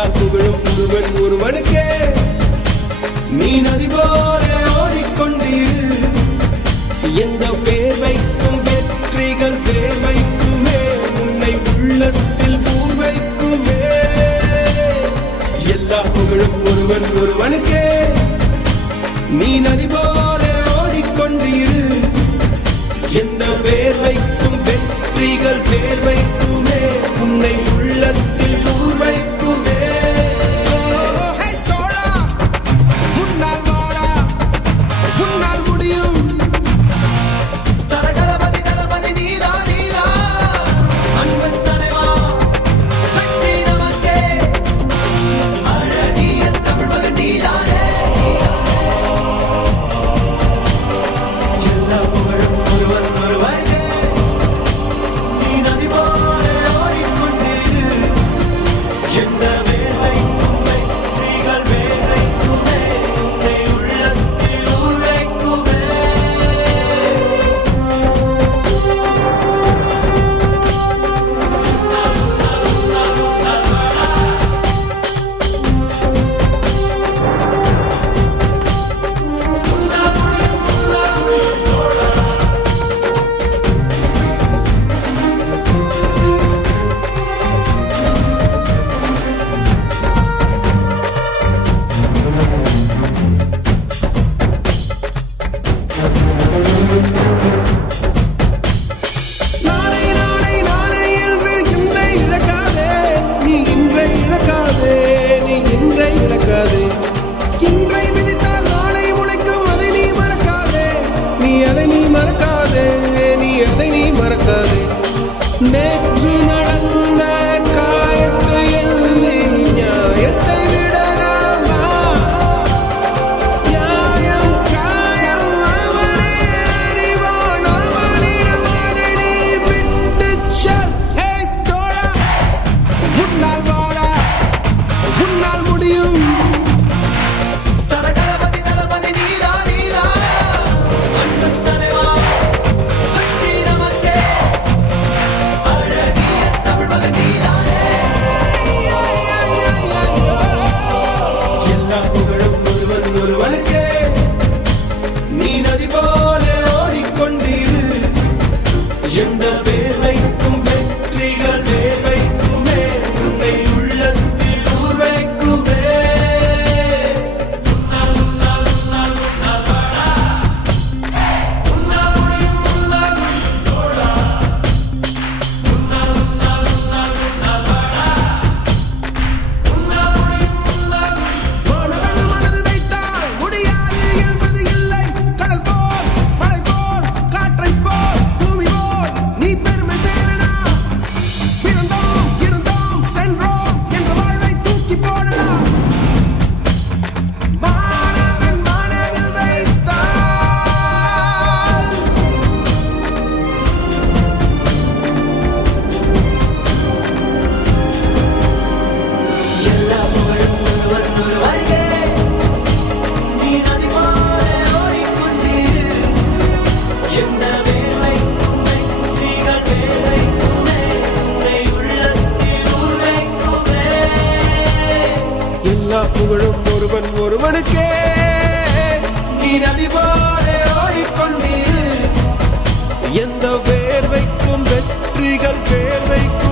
எல்லா புகழும் ஒருவன் ஒருவனுக்கே. நீ நதி போல ஓடிக்கொண்டீர். எந்த பேர் வைக்கும் வெற்றிகள் பேர் வைக்குமே, உன்னை உள்ளத்தில் பூர் வைக்குமே. எல்லா புகழும் ஒருவன் ஒருவனுக்கே. நீ நதி போல ஓடிக்கொண்டீர். எந்த பேர் வைக்கும் வெற்றிகள் பேர் வைக்குமே, உன்னை உள்ளத்தில் பூர் வைக்குமே. நேற்று நடந்த காயத்தை எழுதி நியாயத்தை விடலாமா? நியாயம் காயம் அவனே அறிவான், அவனிடம் அதை நீ விட்டுச் செல். தோழா, உன்னால் வாழ உன்னால் முடியும். எந்த பேர் வைக்கும் வெற்றிகள் பேர் வைக்குமே, உன்னை உள்ளத்தில் ஊர் வைக்குமே. மாணவன் மனது வைத்தால் முடியாது என்பது இல்லை. கடல் போல் மலை போல் காற்றை போல் எல்லா புகழும் ஒருவன் ஒருவனுக்கே. நீ நதி போல ஓடிக்கொண்டீர். எந்த வேர் வைக்கும் வெற்றிகள் பேர் வைக்கும்